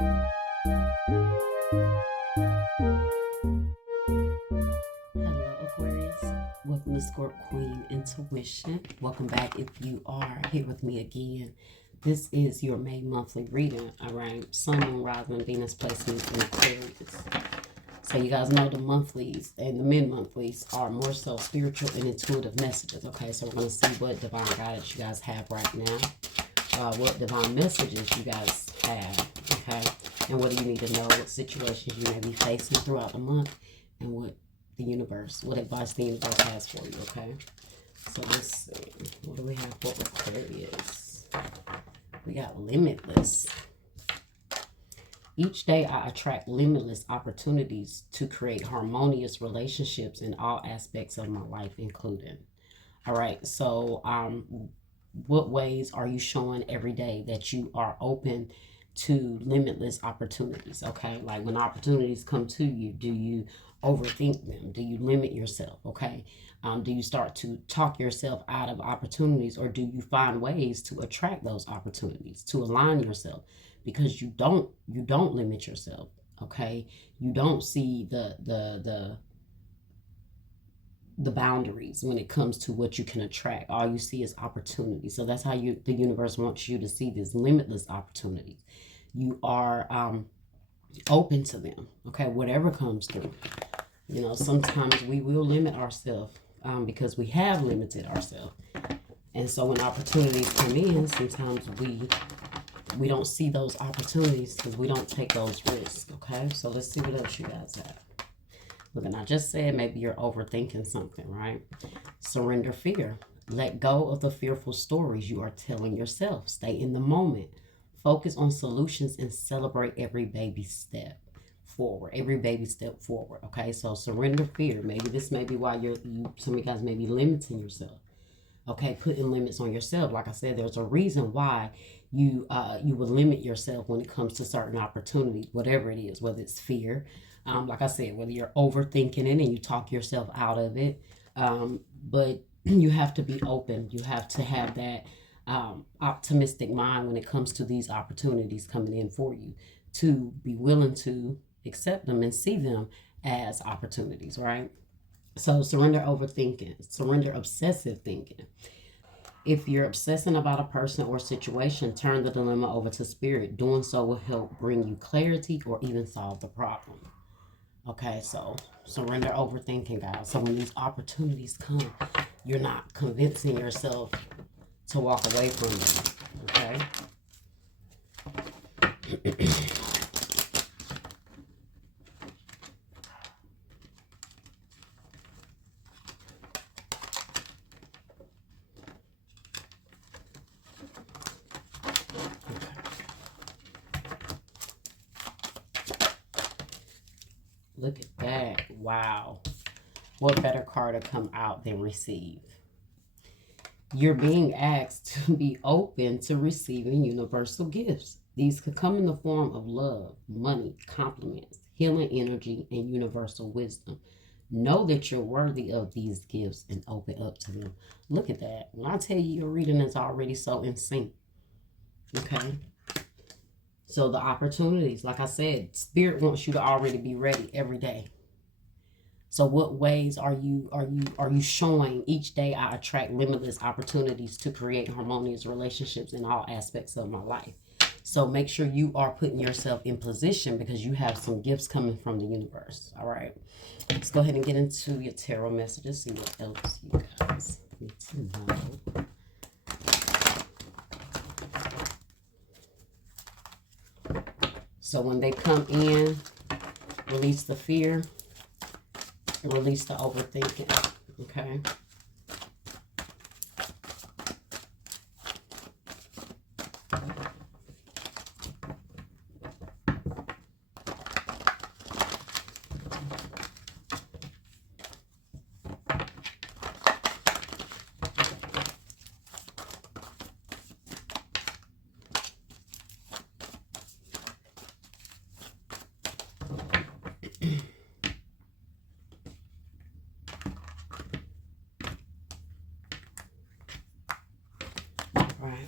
Hello, Aquarius. Welcome to Scorp Queen Intuition. Welcome back if you are here with me again. This is your May monthly reading around Sun, Moon, Rising, and Venus placements in Aquarius. So you guys know the monthlies and the mid-monthlies are more so spiritual and intuitive messages. Okay, so we're going to see what divine guidance you guys have right now. What divine messages you guys have. Okay, and what do you need to know? What situations you may be facing throughout the month, and what advice the universe has for you. Okay, so let's see. What do we have for Aquarius? We got limitless. Each day I attract limitless opportunities to create harmonious relationships in all aspects of my life, including. All right, so what ways are you showing every day that you are open to limitless opportunities? Okay, like when opportunities come to you, do you overthink them? Do you limit yourself? Okay, do you start to talk yourself out of opportunities, or do you find ways to attract those opportunities, to align yourself? Because you don't limit yourself. Okay, you don't see the boundaries when it comes to what you can attract. All you see is opportunity. So that's how the universe wants you to see these limitless opportunities. You are open to them. Okay, whatever comes through. You know, sometimes we will limit ourselves because we have limited ourselves. And so when opportunities come in, sometimes we don't see those opportunities because we don't take those risks. Okay, so let's see what else you guys have. Look, and I just said maybe you're overthinking something, right? Surrender fear. Let go of the fearful stories you are telling yourself. Stay in the moment. Focus on solutions and celebrate every baby step forward. Every baby step forward. Okay, so surrender fear. Maybe this may be why some of you guys may be limiting yourself. Okay, putting limits on yourself. Like I said, there's a reason why you will limit yourself when it comes to certain opportunities, whatever it is, whether it's fear. Like I said, whether you're overthinking it and you talk yourself out of it, but you have to be open. You have to have that optimistic mind when it comes to these opportunities coming in for you, to be willing to accept them and see them as opportunities, right? So surrender overthinking, surrender obsessive thinking. If you're obsessing about a person or situation, turn the dilemma over to spirit. Doing so will help bring you clarity or even solve the problem. Okay, so surrender overthinking, guys. So when these opportunities come, you're not convincing yourself to walk away from them. Okay. Look at that. Wow. What better card to come out than receive? You're being asked to be open to receiving universal gifts. These could come in the form of love, money, compliments, healing energy, and universal wisdom. Know that you're worthy of these gifts and open up to them. Look at that. When I tell you your reading is already so in sync. Okay. So the opportunities, like I said, spirit wants you to already be ready every day. So what ways are you showing each day? I attract limitless opportunities to create harmonious relationships in all aspects of my life. So make sure you are putting yourself in position because you have some gifts coming from the universe. All right. Let's go ahead and get into your tarot messages. See what else you guys need to know. So when they come in, release the fear and release the overthinking, okay?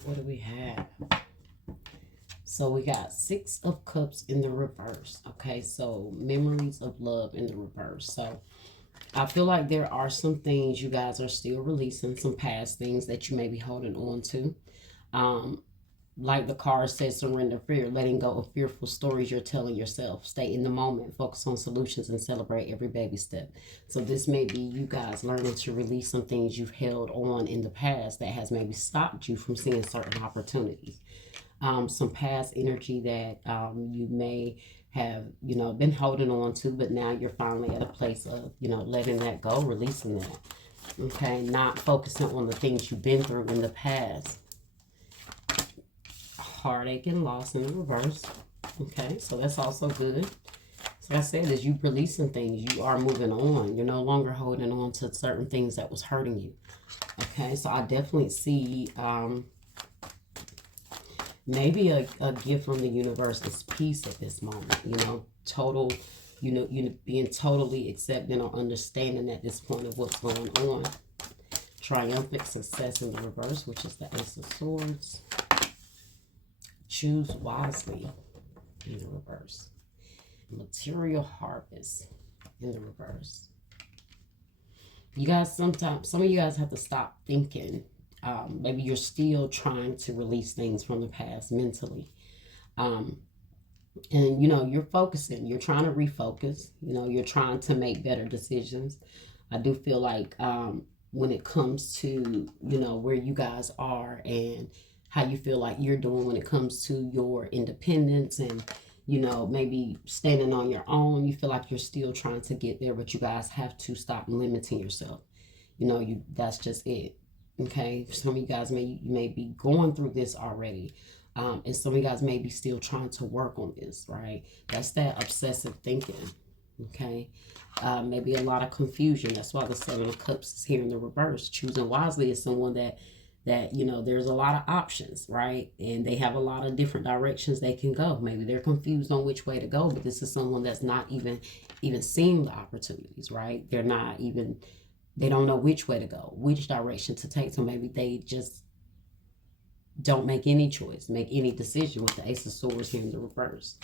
What do we have? So we got Six of Cups in the reverse. Okay, so memories of love in the reverse. So I feel like there are some things you guys are still releasing, some past things that you may be holding on to. Um, like the card says, surrender fear, letting go of fearful stories you're telling yourself. Stay in the moment, focus on solutions, and celebrate every baby step. So this may be you guys learning to release some things you've held on in the past that has maybe stopped you from seeing certain opportunities. Some past energy that you may have, been holding on to, but now you're finally at a place of, letting that go, releasing that. Okay, not focusing on the things you've been through in the past. Heartache and loss in the reverse. Okay, so that's also good. So like I said, as you releasing things, you are moving on. You're no longer holding on to certain things that was hurting you. Okay, so I definitely see maybe a gift from the universe is peace at this moment. Total, you being totally accepting or understanding at this point of what's going on. Triumphant success in the reverse, which is the Ace of Swords. Choose wisely in the reverse. Material harvest in the reverse. You guys, sometimes, some of you guys have to stop thinking. Maybe you're still trying to release things from the past mentally. And, you're focusing. You're trying to refocus. You're trying to make better decisions. I do feel like when it comes to, where you guys are and how you feel like you're doing when it comes to your independence and, maybe standing on your own, you feel like you're still trying to get there, but you guys have to stop limiting yourself. That's just it. Okay, some of you guys may be going through this already, and some of you guys may be still trying to work on this, right? That's that obsessive thinking. Okay, maybe a lot of confusion. That's why the Seven of Cups is here in the reverse. Choosing wisely is someone that there's a lot of options, right? And they have a lot of different directions they can go. Maybe they're confused on which way to go, but this is someone that's not even seeing the opportunities, right? They don't know which way to go, which direction to take. So maybe they just don't make any choice, make any decision with the Ace of Swords here in the reverse.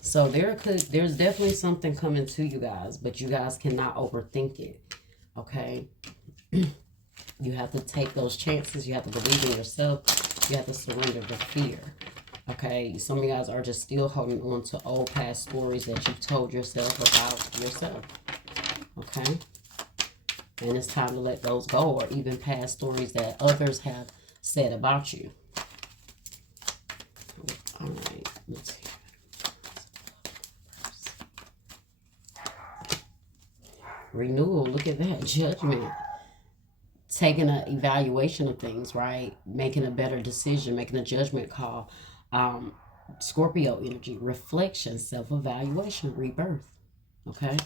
So there's definitely something coming to you guys, but you guys cannot overthink it, okay? You have to take those chances. You have to believe in yourself. You have to surrender the fear, okay? Some of you guys are just still holding on to old past stories that you've told yourself about yourself. Okay, and it's time to let those go, or even past stories that others have said about you. All right, let's see. Renewal, look at that. Judgment. Taking an evaluation of things, right? Making a better decision, making a judgment call. Scorpio energy, reflection, self-evaluation, rebirth. Okay.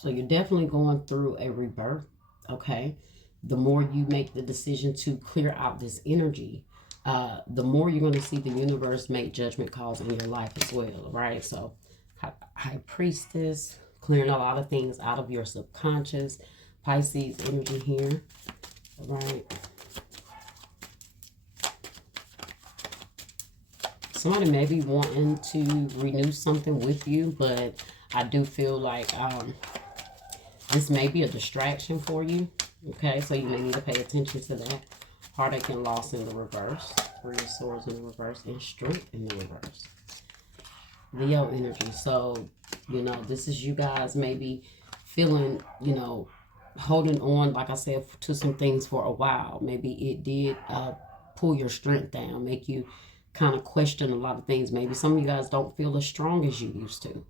So you're definitely going through a rebirth, okay? The more you make the decision to clear out this energy, the more you're going to see the universe make judgment calls in your life as well, right? So High Priestess, clearing a lot of things out of your subconscious. Pisces energy here, right? Somebody may be wanting to renew something with you, but I do feel like this may be a distraction for you, okay? So you may need to pay attention to that. Heartache and loss in the reverse. Three of Swords in the reverse. And strength in the reverse. Leo energy. So, this is you guys maybe feeling, holding on, like I said, to some things for a while. Maybe it did pull your strength down, make you kind of question a lot of things. Maybe some of you guys don't feel as strong as you used to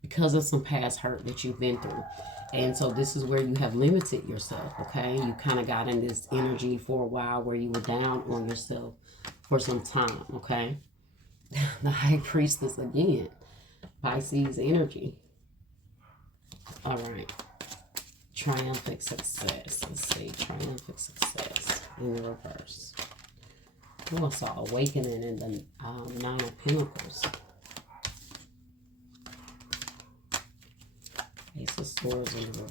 because of some past hurt that you've been through. And so this is where you have limited yourself, okay? You kind of got in this energy for a while where you were down on yourself for some time, okay? The High Priestess again. Pisces energy. All right. Triumphant success. Let's see. Triumphant success in the reverse. We also saw awakening in the Nine of Pentacles. Ace of Swords in the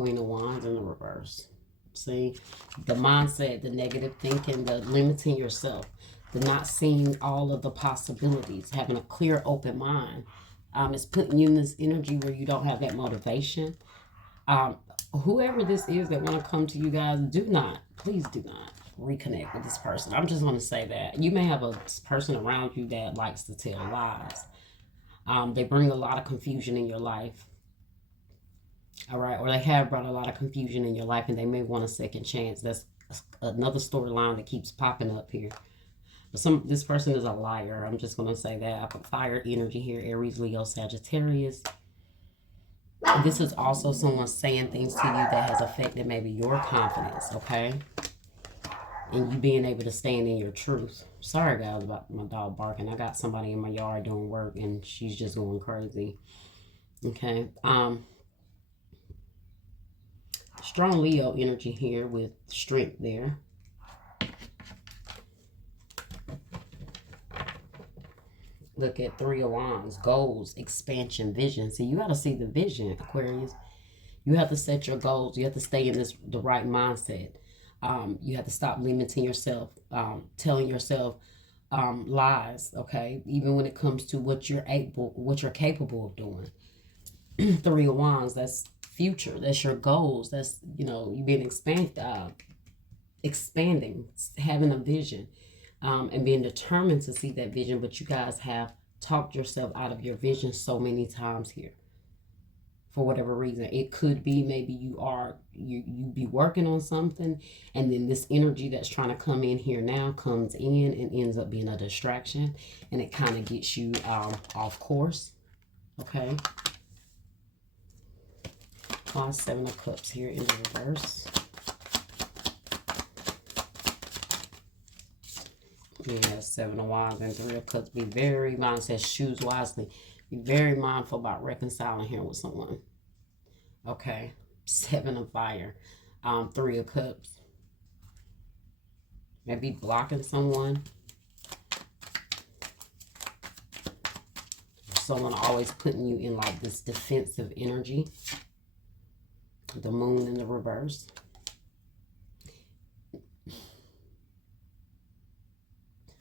Queen of Wands in the reverse. See, the mindset, the negative thinking, the limiting yourself, the not seeing all of the possibilities, having a clear, open mind. It's putting you in this energy where you don't have that motivation. Whoever this is that want to come to you guys, please do not reconnect with this person. I'm just going to say that. You may have a person around you that likes to tell lies. They bring a lot of confusion in your life. All right, or they have brought a lot of confusion in your life, and they may want a second chance. That's another storyline that keeps popping up here. But this person is a liar. I'm just going to say that. I put fire energy here, Aries, Leo, Sagittarius. This is also someone saying things to you that has affected maybe your confidence, okay? And you being able to stand in your truth. Sorry, guys, about my dog barking. I got somebody in my yard doing work, and she's just going crazy. Okay. Strong Leo energy here with strength there. Look at 3 of Wands, goals, expansion, vision. See, you got to see the vision, Aquarius. You have to set your goals. You have to stay in the right mindset. You have to stop limiting yourself, telling yourself lies, okay? Even when it comes to what you're capable of doing. 3 of Wands, that's future. That's your goals. That's, you being expanding, having a vision. And being determined to see that vision, but you guys have talked yourself out of your vision so many times here. For whatever reason, it could be maybe you be working on something, and then this energy that's trying to come in here now comes in and ends up being a distraction, and it kind of gets you off course. Okay. 7 of Cups here in the reverse. Yeah, 7 of Wands and 3 of Cups. Be very mindful. Says choose wisely. Be very mindful about reconciling here with someone. Okay. 7 of Fire. 3 of Cups. Maybe blocking someone. Someone always putting you in like this defensive energy. The Moon in the reverse.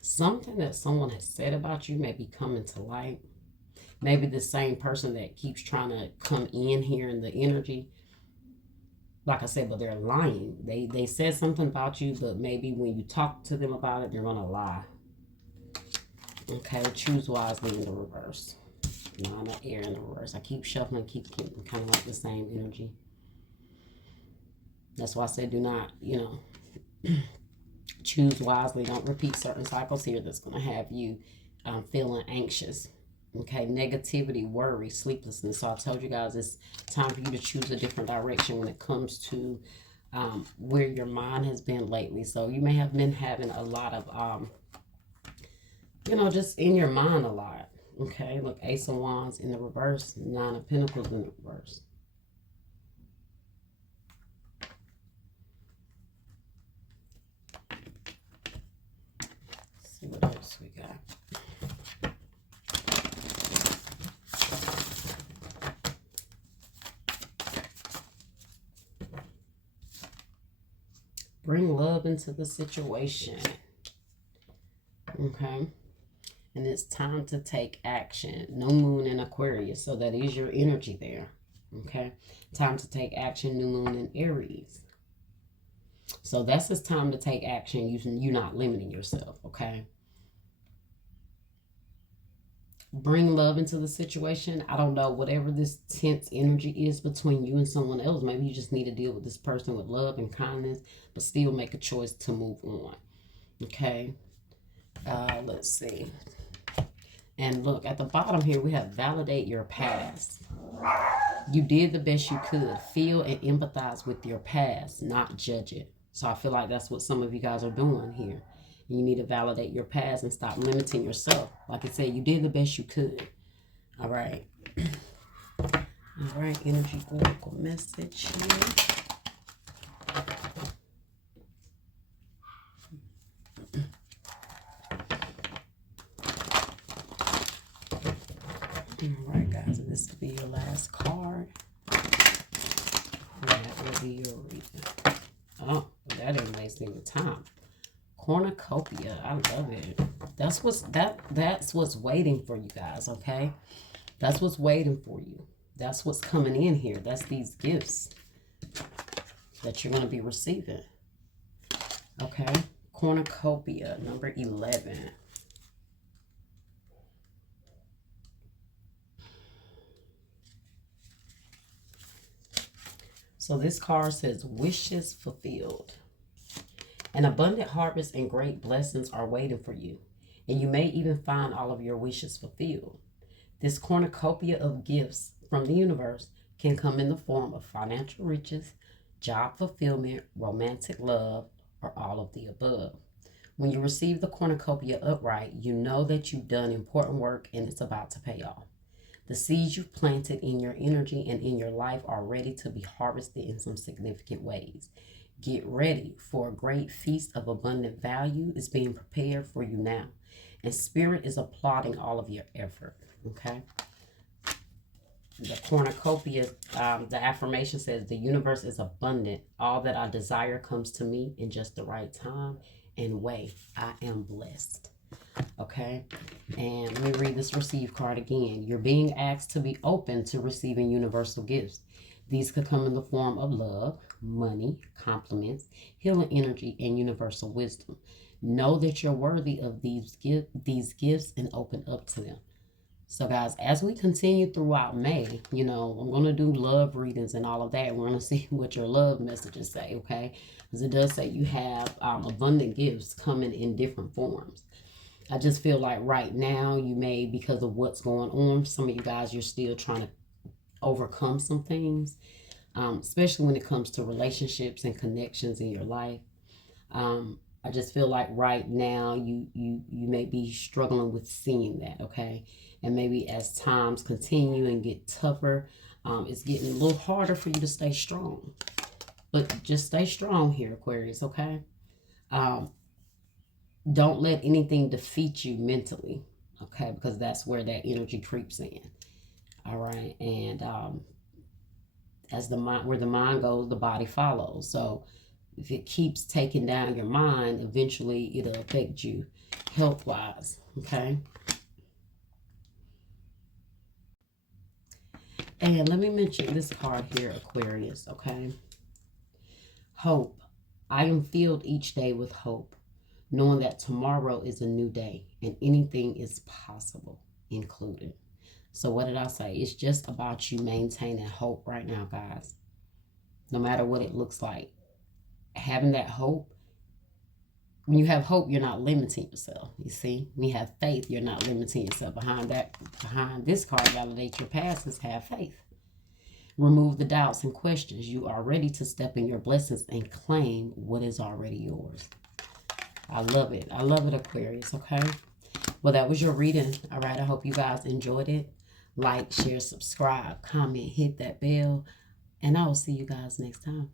Something that someone has said about you may be coming to light. Maybe the same person that keeps trying to come in here in the energy. Like I said, but they're lying. They said something about you, but maybe when you talk to them about it, they're going to lie. Okay, choose wisely in the reverse. 9 of Air in the reverse. I keep shuffling, keep kind of like the same energy. That's why I said do not, choose wisely. Don't repeat certain cycles here that's going to have you feeling anxious. Okay, negativity, worry, sleeplessness. So I told you guys it's time for you to choose a different direction when it comes to where your mind has been lately. So you may have been having a lot of, just in your mind a lot. Okay, look, Ace of Wands in the reverse, 9 of Pentacles in the reverse. See what else we got. Bring love into the situation. Okay. And it's time to take action. No Moon in Aquarius. So that is your energy there. Okay. Time to take action. New Moon in Aries. So that's this time to take action. You're not limiting yourself, okay? Bring love into the situation. I don't know, whatever this tense energy is between you and someone else, maybe you just need to deal with this person with love and kindness, but still make a choice to move on, okay? Let's see. And look, at the bottom here, we have validate your past. You did the best you could. Feel and empathize with your past, not judge it. So I feel like that's what some of you guys are doing here. You need to validate your past and stop limiting yourself. Like I said, you did the best you could. All right. All right, energy oracle message here. All right, guys, this will be your last card. We have be your reading. Oh, that didn't waste any time. Cornucopia, I love it. That's what's waiting for you guys, okay? That's what's waiting for you. That's what's coming in here. That's these gifts that you're going to be receiving. Okay? Cornucopia, number 11. So this card says, wishes fulfilled. An abundant harvest and great blessings are waiting for you, and you may even find all of your wishes fulfilled. This cornucopia of gifts from the universe can come in the form of financial riches, job fulfillment, romantic love, or all of the above. When you receive the cornucopia upright, you know that you've done important work and it's about to pay off. The seeds you've planted in your energy and in your life are ready to be harvested in some significant ways. Get ready, for a great feast of abundant value is being prepared for you now. And Spirit is applauding all of your effort, okay? The cornucopia, the affirmation says, the universe is abundant. All that I desire comes to me in just the right time and way. I am blessed. Okay, and let me read this receive card again. You're being asked to be open to receiving universal gifts. These could come in the form of love, money, compliments, healing energy, and universal wisdom. Know that you're worthy of these gifts and open up to them. So guys, as we continue throughout May, I'm going to do love readings and all of that. We're going to see what your love messages say, okay? Because it does say you have abundant gifts coming in different forms. I just feel like right now you may, because of what's going on, some of you guys, you're still trying to overcome some things, especially when it comes to relationships and connections in your life. I just feel like right now you may be struggling with seeing that, okay? And maybe as times continue and get tougher, it's getting a little harder for you to stay strong. But just stay strong here, Aquarius, okay? Don't let anything defeat you mentally, okay? Because that's where that energy creeps in, all right? And as the mind, where the mind goes, the body follows. So if it keeps taking down your mind, eventually it'll affect you health-wise, okay? And let me mention this card here, Aquarius, okay? Hope. I am filled each day with hope, knowing that tomorrow is a new day and anything is possible, included. So what did I say? It's just about you maintaining hope right now, guys. No matter what it looks like. Having that hope. When you have hope, you're not limiting yourself. You see? When you have faith, you're not limiting yourself. Behind this card, validate your past is have faith. Remove the doubts and questions. You are ready to step in your blessings and claim what is already yours. I love it. I love it, Aquarius, okay? Well, that was your reading. All right, I hope you guys enjoyed it. Like, share, subscribe, comment, hit that bell. And I will see you guys next time.